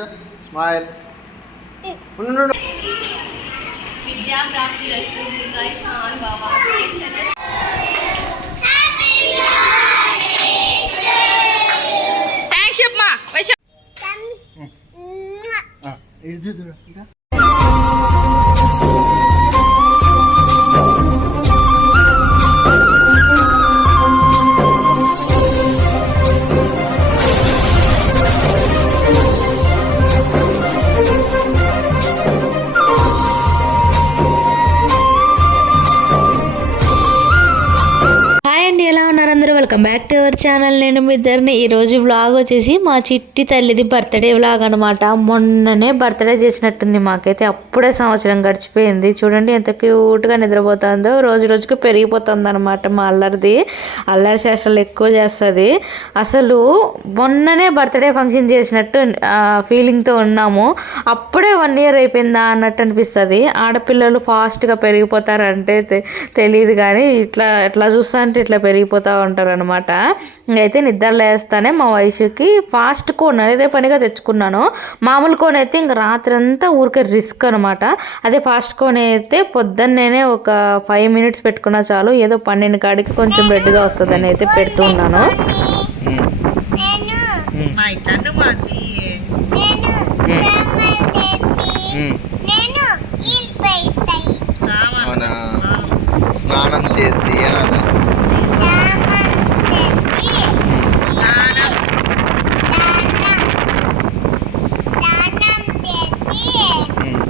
നിനക്ക് smile വിദ്യാപ്രാപ്തി thanks അമ്മ. എഴുതി ఛానల్ నేను మీ ఇద్దరిని ఈరోజు వ్లాగ్ వచ్చేసి మా చిట్టి తల్లిది బర్త్డే వ్లాగ్ అనమాట మొన్ననే బర్త్డే చేసినట్టుంది మాకైతే. అప్పుడే సంవత్సరం గడిచిపోయింది. చూడండి ఎంత క్యూట్గా నిద్రపోతుందో. రోజు రోజుకి పెరిగిపోతుంది అనమాట మా అల్లరిది. అల్లరి చేష్టలు ఎక్కువ చేస్తుంది. అసలు మొన్ననే బర్త్డే ఫంక్షన్ చేసినట్టు ఫీలింగ్తో ఉన్నాము. అప్పుడే వన్ ఇయర్ అయిపోయిందా అన్నట్టు అనిపిస్తుంది. ఆడపిల్లలు ఫాస్ట్గా పెరిగిపోతారంటే తెలియదు కానీ ఇట్లా ఇట్లా చూస్తా అంటే ఇట్లా పెరిగిపోతూ ఉంటారు అనమాట ఇంకైతే నిద్ర లేస్తానే మా వయసుకి ఫాస్ట్ కోన్ అదే పనిగా తెచ్చుకున్నాను. మామూలు కోన్ అయితే ఇంక రాత్రి అంతా ఊరికే రిస్క్ అనమాట అదే ఫాస్ట్ కోన్ అయితే పొద్దున్నేనే ఒక ఫైవ్ మినిట్స్ పెట్టుకున్నా చాలు. ఏదో పన్నెండు కాడికి కొంచెం బెడ్గా వస్తుందని అయితే పెడుతూ ఉన్నాను. మా ఇట్లాంటి మా చెయ్యి. ఉమ్. సామాన్ అవునా స్నానం చేసి అనాలి స్నానం ఉమ్.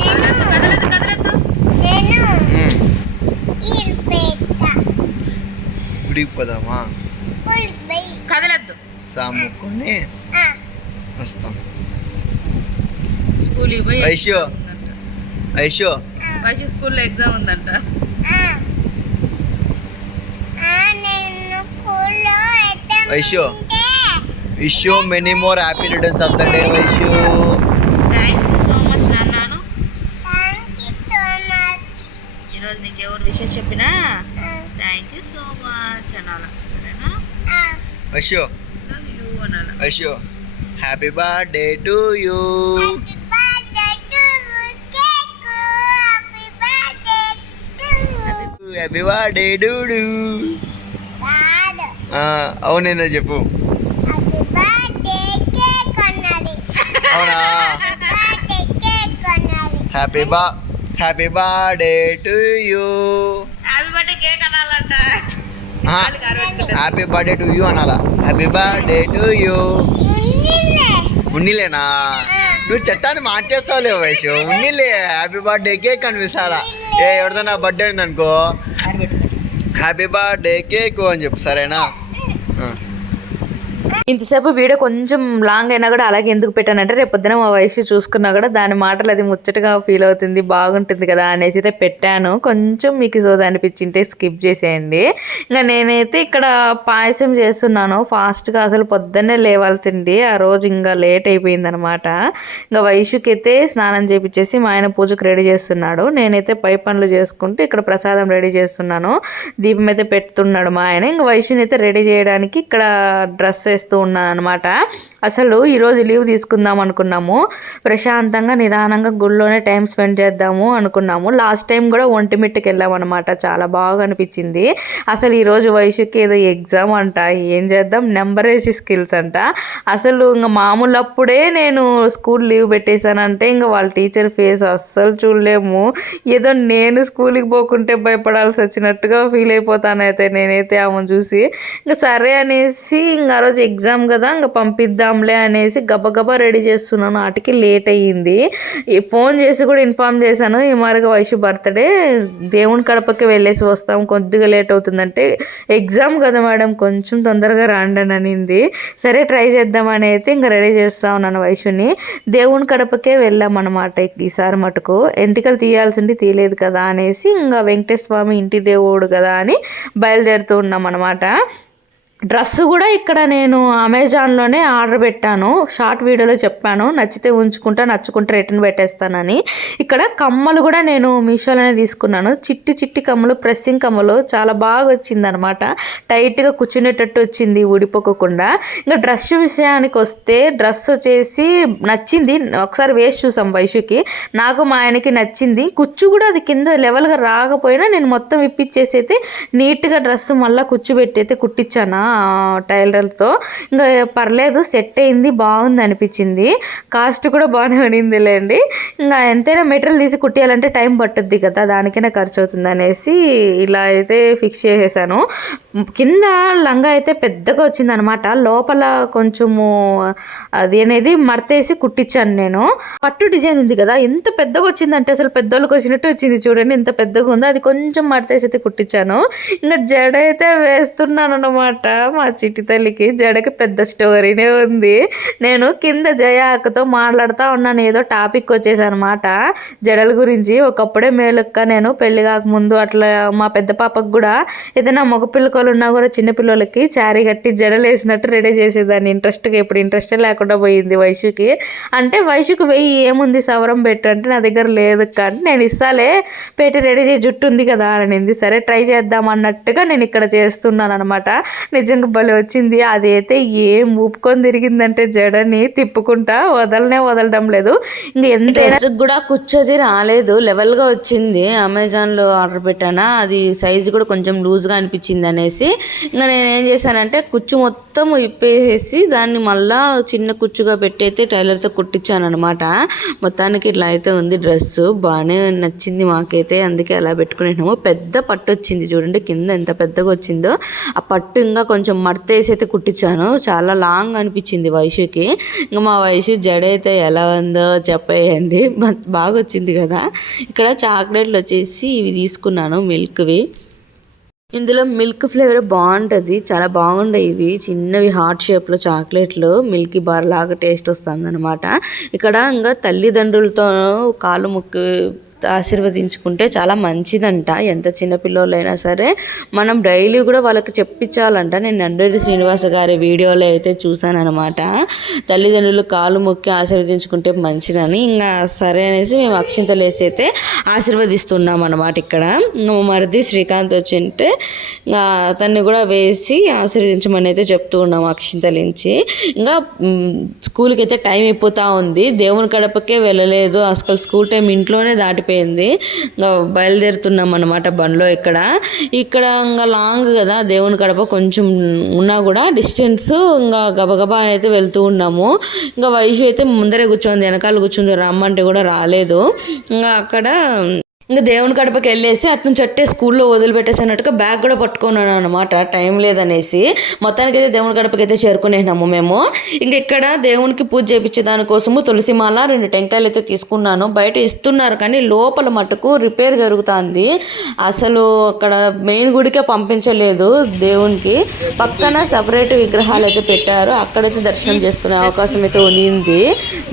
కదలద్దు కదలద్దు కదలద్దు ఉమ్. గుడికి పోదామా కదలద్దు. సాముకొని వస్తాం. పోయి వైశ్యు వైశ్యు వైశ్యు స్కూల్లో ఎగ్జామ్ ఉందంట. Vaishu wish you many more happy returns of the day Vaishu thank you so much నాన్నాను ఈరోజు నీకు ఎవరు విషయం చెప్పినా? థ్యాంక్ యూ సో మచ్ అనాల. సరేనా? Love you అనాల. Vaishu happy birthday to you happy birthday డూడు అవునేందో చెప్పు. అవునా? హ్యాపీ బా happy birthday to you happy birthday cake అనాలంట కాలుకి అరవెట్టుకుంటా. హ్యాపీ బర్త్డే టు యూ అనాలా. హ్యాపీ బర్త్డే టు యూ ఉన్నిలేనా? నువ్వు చట్టాన్ని మార్చేస్తావులే వయసు. ఉన్నిలే హ్యాపీ బర్త్డే కేక్ కనిపిస్తారా ఏ ఎవరిదైనా బర్త్డే ఉందనుకో హ్యాపీ బర్త్డే కేక్ అని చెప్పు సరేనా. ఇంతసేపు వీడియో కొంచెం లాంగ్ అయినా కూడా అలాగే ఎందుకు పెట్టానంటే రేపు పొద్దున మా వయసు చూసుకున్నా కూడా దాని మాటలు అది ముచ్చటగా ఫీల్ అవుతుంది బాగుంటుంది కదా అనేసి అయితే పెట్టాను. కొంచెం మీకు సోద అనిపించింటే స్కిప్ చేసేయండి. ఇంకా నేనైతే ఇక్కడ పాయసం చేస్తున్నాను. ఫాస్ట్గా అసలు పొద్దున్నే లేవాల్సింది. ఆ రోజు ఇంకా లేట్ అయిపోయింది అనమాట ఇంకా వయసుకి అయితే స్నానం చేపించేసి మా ఆయన పూజకు రెడీ చేస్తున్నాడు. నేనైతే పై పనులు చేసుకుంటూ ఇక్కడ ప్రసాదం రెడీ చేస్తున్నాను. దీపం అయితే పెడుతున్నాడు మా ఆయన. ఇంకా వయసుని అయితే రెడీ చేయడానికి ఇక్కడ డ్రెస్ చేస్తూ ఉన్నాను అనమాట అసలు ఈరోజు లీవ్ తీసుకుందాం అనుకున్నాము. ప్రశాంతంగా నిదానంగా గుళ్ళోనే టైం స్పెండ్ చేద్దాము అనుకున్నాము. లాస్ట్ టైం కూడా ఒంటిమిట్టకి వెళ్ళాం అనమాట చాలా బాగా అనిపించింది. అసలు ఈరోజు వయసుకి ఏదో ఎగ్జామ్ అంట. ఏం చేద్దాం? నెంబర్ వేసి స్కిల్స్ అంట. అసలు ఇంకా మామూలు అప్పుడే నేను స్కూల్ లీవ్ పెట్టేశానంటే ఇంకా వాళ్ళ టీచర్ ఫేస్ అస్సలు చూడలేము. ఏదో నేను స్కూల్కి పోకుంటే భయపడాల్సి వచ్చినట్టుగా ఫీల్ అయిపోతానైతే నేనైతే ఆమెను చూసి. ఇంకా సరే అనేసి ఇంకా ఆ రోజు ఎగ్జామ్ ఎగ్జామ్ కదా ఇంకా పంపిద్దాంలే అనేసి గబగబా రెడీ చేస్తున్నాను వాటికి లేట్ అయ్యింది. ఈ ఫోన్ చేసి కూడా ఇన్ఫామ్ చేశాను ఈ మార్గ వయసు బర్త్డే దేవుని కడపకి వెళ్ళేసి వస్తాం కొద్దిగా లేట్ అవుతుందంటే ఎగ్జామ్ కదా మేడం కొంచెం తొందరగా రాండి అని అనింది. సరే ట్రై చేద్దామని అయితే ఇంకా రెడీ చేస్తా ఉన్నాను వయసుని దేవుని కడపకే వెళ్ళామన్నమాట ఈసారి మటుకు. ఎంటికలు తీయాల్సింది తీయలేదు కదా అనేసి ఇంకా వెంకటేశ్వర స్వామి ఇంటి దేవుడు కదా అని బయలుదేరుతూ ఉన్నాం అనమాట డ్రెస్ కూడా ఇక్కడ నేను అమెజాన్లోనే ఆర్డర్ పెట్టాను. షార్ట్ వీడియోలో చెప్పాను. నచ్చితే ఉంచుకుంటా నచ్చుకుంటే రిటర్న్ పెట్టేస్తానని. ఇక్కడ కమ్మలు కూడా నేను మీషోలోనే తీసుకున్నాను. చిట్టి చిట్టి కమ్మలు ప్రెస్సింగ్ కమ్మలు చాలా బాగా వచ్చింది అనమాట టైట్గా కూర్చునేటట్టు వచ్చింది ఊడిపోకుండా ఇంకా డ్రెస్ విషయానికి వస్తే డ్రెస్ వచ్చేసి నచ్చింది. ఒకసారి వేసి చూసాం వైషుకి. నాకు మా ఆయనకి నచ్చింది. కుచ్చు కూడా అది కింద లెవెల్గా రాకపోయినా నేను మొత్తం ఇప్పించేసి అయితే నీట్గా డ్రెస్ మళ్ళీ కుచ్చు పెట్టి అయితే కుట్టించాను? టైలర్తో ఇంకా పర్లేదు సెట్ అయింది బాగుంది అనిపించింది. కాస్ట్ కూడా బాగానే ఉండిందిలేండి ఇంకా ఎంతైనా మెటీరియల్ తీసి కుట్టియాలంటే టైం పట్టుద్ది కదా దానికైనా ఖర్చు అవుతుంది అనేసి ఇలా అయితే ఫిక్స్ చేసేసాను. కింద లంగా అయితే పెద్దగా వచ్చింది అనమాట లోపల కొంచెము అది అనేది మర్తేసి కుట్టించాను నేను. పట్టు డిజైన్ ఉంది కదా ఎంత పెద్దగా వచ్చిందంటే అసలు పెద్దోళ్ళకి వచ్చినట్టు వచ్చింది చూడండి ఎంత పెద్దగా ఉందో. అది కొంచెం మర్తేసి అయితే కుట్టించాను. ఇంకా జడ అయితే వేస్తున్నాను అనమాట మా చిట్టి తల్లికి జడకి పెద్ద స్టోరీనే ఉంది. నేను కింద జయాకతో మాట్లాడుతూ ఉన్నాను. ఏదో టాపిక్ వచ్చేసనమాట. జడల గురించి ఒకప్పుడే మేలుక్క నేను పెళ్ళి కాకముందు అట్లా మా పెద్ద పాపకు కూడా ఏదైనా మగ పిల్లకలు ఉన్నా కూడా చిన్న పిల్లలకి కట్టి జడలు వేసినట్టు రెడీ చేసేదాన్ని. ఇంట్రెస్ట్గా ఇప్పుడు ఇంట్రెస్టే లేకుండా పోయింది వయసుకి అంటే వయసుకు వెయ్యి ఏముంది సవరం పెట్టు అంటే నా దగ్గర లేదు కానీ నేను ఇస్తాలే పెట్టి రెడీ చేసి జుట్టు ఉంది కదా అనింది. సరే ట్రై చేద్దాం అన్నట్టుగా నేను ఇక్కడ చేస్తున్నాను అనమాట నిజంగా భలే వచ్చింది. అదైతే ఏం ఊపుకొని తిరిగిందంటే జడని తిప్పుకుంటా వదలనే వదలడం లేదు. ఇంకా ఎంత కూడా కూర్చోది రాలేదు. లెవెల్గా వచ్చింది. అమెజాన్లో ఆర్డర్ పెట్టానా? అది సైజు కూడా కొంచెం లూజ్గా అనిపించింది అనేసి. ఇంకా నేను ఏం చేశానంటే కుచ్చు మొత్తం ఇప్పేసేసి దాన్ని మళ్ళా చిన్న కుచ్చుగా పెట్టి అయితే టైలర్తో కుట్టించాను అనమాట మొత్తానికి ఇట్లా అయితే ఉంది డ్రెస్ బాగానే నచ్చింది మాకైతే. అందుకే అలా పెట్టుకునేనాము పెద్ద పట్టు వచ్చింది చూడండి. కింద ఎంత పెద్దగా వచ్చిందో. ఆ పట్టు ఇంకా కొంచెం మడతేసి అయితే కుట్టించాను. చాలా లాంగ్ అనిపించింది వయసుకి ఇంకా మా వయసు జడ అయితే ఎలా ఉందో చెప్పేయండి. బాగా వచ్చింది కదా. ఇక్కడ చాక్లెట్లు వచ్చేసి ఇవి తీసుకున్నాను మిల్క్వి. ఇందులో మిల్క్ ఫ్లేవర్ బాగుంటుంది. చాలా బాగుంటాయి ఇవి. చిన్నవి హార్ట్ షేప్లో చాక్లెట్లు మిల్కీ బార్ లాగా టేస్ట్ వస్తుంది అనమాట ఇక్కడ ఇంకా తల్లిదండ్రులతో కాలు ముక్కు ఆశీర్వదించుకుంటే చాలా మంచిదంట. ఎంత చిన్న సరే మనం డైలీ కూడా వాళ్ళకి చెప్పించాలంట. నేను నండూరి శ్రీనివాస గారి వీడియోలో అయితే చూసాను అనమాట తల్లిదండ్రులు కాలు మొక్కి ఆశీర్వదించుకుంటే మంచిదని. ఇంకా సరే అనేసి మేము అక్షింతలు వేసి అయితే ఆశీర్వదిస్తున్నాం అనమాట ఇక్కడ మరిది శ్రీకాంత్ వచ్చింటే ఇంకా అతన్ని కూడా వేసి ఆశీర్వదించమని అయితే చెప్తూ ఉన్నాం అక్షింతలించి ఇంకా స్కూల్కి అయితే టైం అయిపోతూ ఉంది. దేవుని కడపకే వెళ్ళలేదు. అసలు స్కూల్ టైం ఇంట్లోనే దాటిపోయింది. ఇంకా బయలుదేరుతున్నాం అనమాట బండ్లో ఇక్కడ. ఇక్కడ ఇంకా లాంగ్ కదా దేవుని కడప. కొంచెం ఉన్నా కూడా డిస్టెన్స్ ఇంకా గబగబా అయితే వెళ్తూ ఉన్నాము. ఇంకా వయసు అయితే ముందరే కూర్చోంది వెనకాల కూర్చుంది. రమ్మంటే కూడా రాలేదు. ఇంకా అక్కడ ఇంకా దేవుని కడపకి వెళ్ళేసి అటు నుంచి అట్టే స్కూల్లో వదిలిపెట్టేసి అన్నట్టుగా బ్యాగ్ కూడా పట్టుకున్నాను అనమాట టైం లేదనేసి. మొత్తానికి అయితే దేవుని కడపకి అయితే చేరుకునేసినాము మేము. ఇంక ఇక్కడ దేవునికి పూజ చేయించే దానికోసము తులసిమాల రెండు టెంకాయలు అయితే తీసుకున్నాను. బయట ఇస్తున్నారు కానీ లోపల మటుకు రిపేర్ జరుగుతుంది. అసలు అక్కడ మెయిన్ గుడికే పంపించలేదు దేవునికి. పక్కన సపరేట్ విగ్రహాలు అయితే పెట్టారు. అక్కడైతే దర్శనం చేసుకునే అవకాశం అయితే ఉంది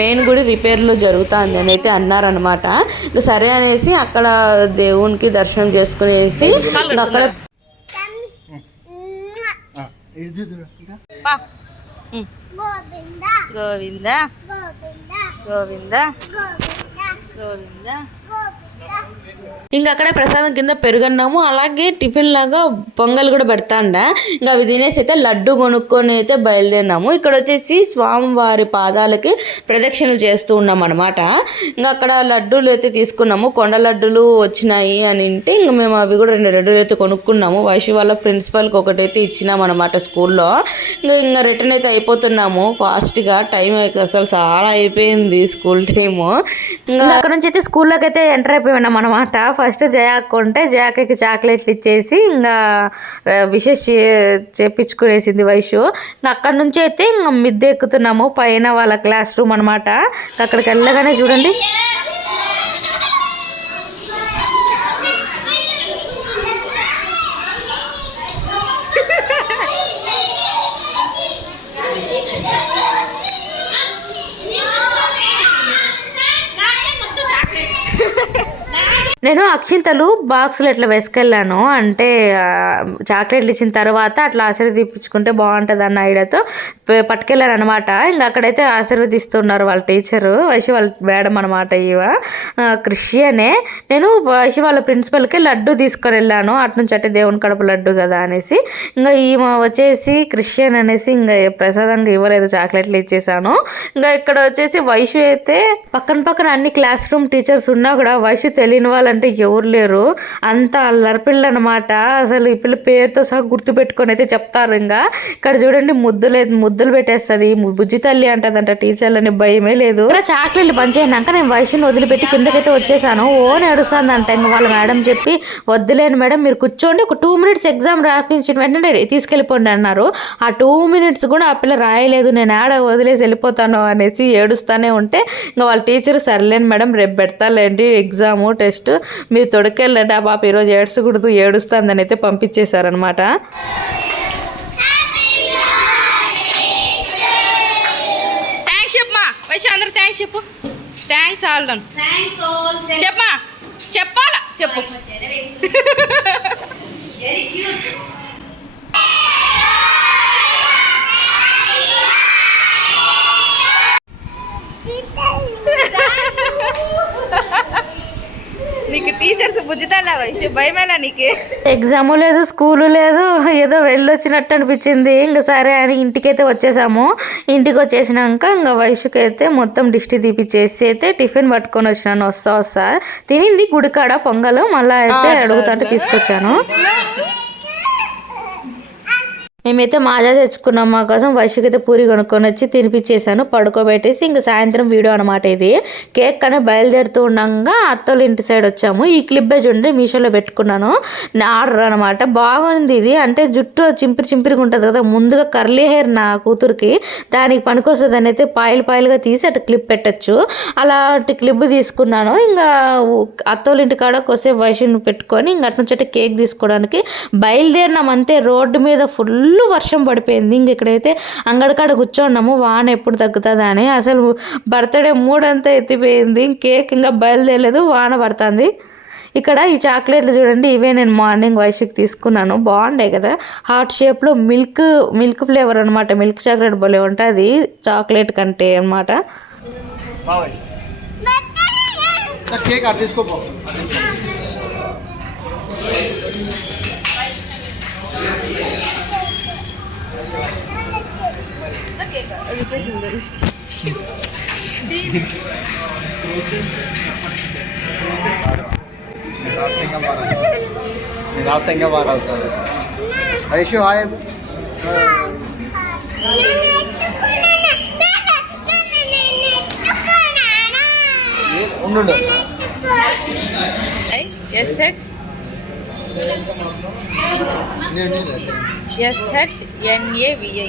మెయిన్ గుడి రిపేర్లు జరుగుతుంది అని అయితే అన్నారనమాట ఇంకా సరే అనేసి అక్కడ దేవునికి దర్శనం చేసుకునేసి అక్కడ గోవింద. గోవింద. గోవింద. ఇంకా అక్కడ ప్రసాదం కింద పెరుగన్నాము. అలాగే టిఫిన్ లాగా పొంగల్ కూడా పెడతాండ. ఇంకా అవి తినేసి అయితే లడ్డు కొనుక్కొని అయితే బయలుదేరినాము. ఇక్కడ వచ్చేసి స్వామివారి పాదాలకి ప్రదక్షిణలు చేస్తూ ఉన్నాం అనమాట ఇంకా అక్కడ లడ్డూలు అయితే తీసుకున్నాము. కొండ లడ్డూలు వచ్చినాయి అని అంటే ఇంకా మేము అవి కూడా రెండు లడ్డూలు అయితే కొనుక్కున్నాము. వయసు వాళ్ళ ప్రిన్సిపల్కి ఒకటైతే ఇచ్చినాం అనమాట స్కూల్లో. ఇంకా ఇంకా రిటర్న్ అయితే అయిపోతున్నాము. ఫాస్ట్గా టైం అయితే అసలు చాలా అయిపోయింది స్కూల్ టైము. ఇంకా అక్కడ నుంచి అయితే స్కూల్లోకి అయితే ఎంటర్ అయిపోయినాం అనమాట ఫస్ట్ జయాకు ఉంటే జయాకి చాక్లెట్లు ఇచ్చేసి ఇంకా విశేష చేపించుకునేసింది వయసు ఇంకా అక్కడి నుంచి అయితే ఇంకా మిద్దె ఎక్కుతున్నాము పైన వాళ్ళ క్లాస్ రూమ్ అనమాట అక్కడికి వెళ్ళగానే చూడండి. నేను అక్షింతలు బాక్సులు ఎట్లా వేసుకెళ్ళాను అంటే చాక్లెట్లు ఇచ్చిన తర్వాత అట్లా ఆశీర్వదించుకుంటే బాగుంటుంది అన్న ఐడియాతో పట్టుకెళ్ళాను అనమాట ఇంకా అక్కడైతే ఆశీర్వదిస్తున్నారు వాళ్ళ టీచరు వైశి వాళ్ళ మేడం అనమాట ఇవ ఆ, క్రిస్టియనే నేను వైశ్య వాళ్ళ ప్రిన్సిపల్కి లడ్డు తీసుకొని వెళ్ళాను అటు నుంచి అంటే దేవుని కడప లడ్డు కదా అనేసి. ఇంకా ఈమె వచ్చేసి క్రిస్టియన్ అనేసి ఇంకా ప్రసాదంగా ఇవ్వలేదు చాక్లెట్లు ఇచ్చేసాను. ఇంకా ఇక్కడ వచ్చేసి వైశ్య అయితే పక్కన పక్కన అన్ని క్లాస్ రూమ్ టీచర్స్ ఉన్నా కూడా వైశ్య తెలియని అంటే ఎవరు లేరు. అంత అల్లరిపిల్ల అనమాట అసలు ఈ పిల్ల పేరుతో సహా గుర్తు పెట్టుకొని అయితే చెప్తారు ఇంకా. ఇక్కడ చూడండి ముద్దులే ముద్దులు పెట్టేస్తుంది. బుజ్జి తల్లి అంటదంట టీచర్లని భయమే లేదు. ఇలా చాక్లెట్లు పంచేసినాక నేను వైషుని వదిలిపెట్టి కిందకైతే వచ్చేసాను. ఓ నడుస్తుందంట ఇంకా వాళ్ళ మేడం చెప్పి వద్దులేను మేడం మీరు కూర్చోండి. ఒక టూ మినిట్స్ ఎగ్జామ్ రాపించిన వెంటనే తీసుకెళ్ళిపోండి అన్నారు. ఆ టూ మినిట్స్ కూడా ఆ పిల్ల రాయలేదు. నేను ఆడ వదిలేసి వెళ్ళిపోతాను అనేసి ఏడుస్తానే ఉంటే ఇంకా వాళ్ళ టీచర్ సర్లేను మేడం రేపు పెడతాలేండి ఎగ్జాము టెస్ట్ మీరు తొడకెళ్ళండి ఆ పాప ఈరోజు ఏడ్చకూడదు ఏడుస్తుందని అయితే పంపించేశారనమాట థ్యాంక్స్ చెప్పమా వైశ్వ అందరు థ్యాంక్స్ చెప్పు. థ్యాంక్స్ ఆల్ డన్ చెప్పమా చెప్పాలా? చెప్పు. భయమేనా నీకు? ఎగ్జాము లేదు స్కూలు లేదు ఏదో వెళ్ళొచ్చినట్టు అనిపించింది. ఇంకా సరే అని ఇంటికైతే వచ్చేసాము. ఇంటికి వచ్చేసినాక ఇంకా వయసుకి అయితే మొత్తం దిష్టి తీపిచ్చేసి అయితే టిఫిన్ పట్టుకొని వచ్చినాను. వస్తా వస్తా. తినింది గుడికాడ పొంగలు. మళ్ళీ అయితే అడుగుతాంటే తీసుకొచ్చాను. మేమైతే మాజా తెచ్చుకున్నాం. మా కోసం వైశ్యకి అయితే పూరి కొనుక్కొని వచ్చి తినిపించేసాను పడుకోబెట్టేసి ఇంకా సాయంత్రం వీడియో అనమాట ఇది. కేక్ కానీ బయలుదేరుతూ ఉండగా అత్తోళ్ళ ఇంటి సైడ్ వచ్చాము. ఈ క్లిప్ చూడండి మీషోలో పెట్టుకున్నాను. ఆర్డర్ అనమాట బాగుంది ఇది. అంటే జుట్టు చింపిరి చింపిరిగా ఉంటుంది కదా. ముందుగా కర్లీ హెయిర్ నా కూతురికి. దానికి పనికొస్తుంది అని అయితే పాయలు పాయలుగా తీసి అటు క్లిప్ పెట్టచ్చు. అలాంటి క్లిప్ తీసుకున్నాను. ఇంకా అత్తోళ్ళ ఇంటి కాడ కొసేపు వయసుని పెట్టుకొని ఇంకా అటు నుంచి కేక్ తీసుకోవడానికి బయలుదేరినాం. అంతే రోడ్డు మీద ఫుల్ వర్షం పడిపోయింది. ఇంక ఇక్కడైతే అంగడికాడ కూర్చోన్నాము. వాన ఎప్పుడు తగ్గుతుందా అని అసలు బర్త్డే మూడంతా ఎత్తిపోయింది. కేక్ ఇంకా బయలుదేరలేదు. వాన పడుతుంది. ఇక్కడ ఈ చాక్లెట్లు చూడండి ఇవే నేను మార్నింగ్ వయసుకి తీసుకున్నాను. బాగుండే కదా. హార్ట్ షేప్లో మిల్క్ మిల్క్ ఫ్లేవర్ అనమాట మిల్క్ చాక్లెట్ భలే ఉంటుంది. చాక్లెట్ కంటే అనమాట కేక్ తీసుకోపో. నిరాశంగా మారాల్సిన ఐషు హాయ్ ఉండు ఎస్హెచ్ ఎస్హెచ్ ఎన్ఏవిఐ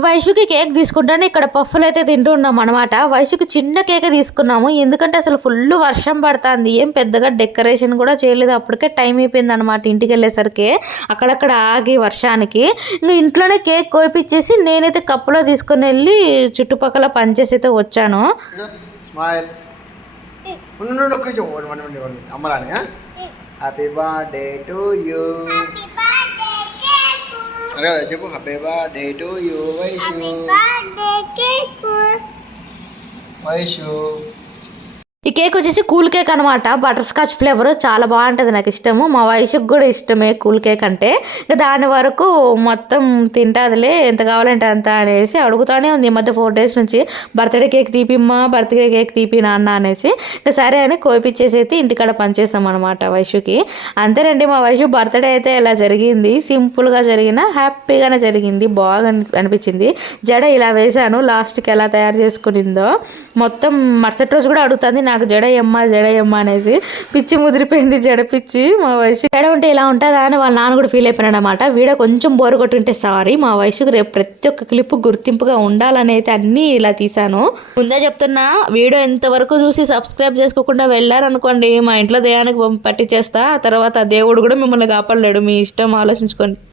వైషుకి కేక్ తీసుకుంటాను ఇక్కడ పఫ్ఫులు అయితే తింటూ ఉన్నాం అనమాట వైషుకి చిన్న కేక్ తీసుకున్నాము. ఎందుకంటే అసలు ఫుల్ వర్షం పడుతుంది. ఏం పెద్దగా డెకరేషన్ కూడా చేయలేదు. అప్పటికే టైం అయిపోయింది అనమాట ఇంటికి వెళ్ళేసరికి. అక్కడక్కడ ఆగి వర్షానికి. ఇంకా ఇంట్లోనే కేక్ కోపిచ్చేసి నేనైతే కప్పులో తీసుకొని వెళ్ళి చుట్టుపక్కల పనిచేసి అయితే వచ్చాను. హ్యాపీ బర్త్డే టు యూ అరే చెప్పు happy birthday to you Vaishu Vaishu ఈ కేక్ వచ్చేసి కూల్ కేక్ అనమాట బటర్ స్కాచ్ ఫ్లేవర్ చాలా బాగుంటుంది నాకు ఇష్టము. మా వయసుకు కూడా ఇష్టమే కూల్ కేక్ అంటే. ఇంకా దాని వరకు మొత్తం తింటాదిలే ఎంత కావాలంటే అంత అనేసి అడుగుతానే ఉంది. ఈ మధ్య ఫోర్ డేస్ నుంచి బర్త్డే కేక్ తీపిమ్మా బర్త్డే కేక్ తీపి నాన్న అనేసి. ఇంకా సరే అని కోపిచ్చేసి అయితే ఇంటికాడ పనిచేసాం అనమాట వయసుకి అంతేనండి మా వయసు బర్త్డే అయితే ఇలా జరిగింది? సింపుల్గా జరిగిన హ్యాపీగానే జరిగింది. బాగా అని- అనిపించింది. జడ ఇలా వేశాను. లాస్ట్కి ఎలా తయారు చేసుకునిందో మొత్తం మరుసటి రోజు కూడా అడుగుతుంది. నాకు జడయమ్మ జడయమ్మ అనేసి పిచ్చి ముదిరిపోయింది జడ పిచ్చి మా వయసు. జడ ఉంటే ఇలా ఉంటుందా అని వాళ్ళ నాన్న కూడా ఫీల్ అయిపోయినాడు అనమాట వీడియో కొంచెం బోర్ కొట్టుంటే సారీ మా వయసుకు రేపు ప్రతి ఒక్క క్లిప్ గుర్తింపుగా ఉండాలని అయితే అన్నీ ఇలా తీసాను ముందే చెప్తున్నా వీడియో ఇంతవరకు చూసి సబ్స్క్రైబ్ చేసుకోకుండా వెళ్ళారనుకోండి మా ఇంట్లో దయానికి పట్టించేస్తా ఆ తర్వాత దేవుడు కూడా మిమ్మల్ని కాపాడలేడు మీ ఇష్టం ఆలోచించుకోండి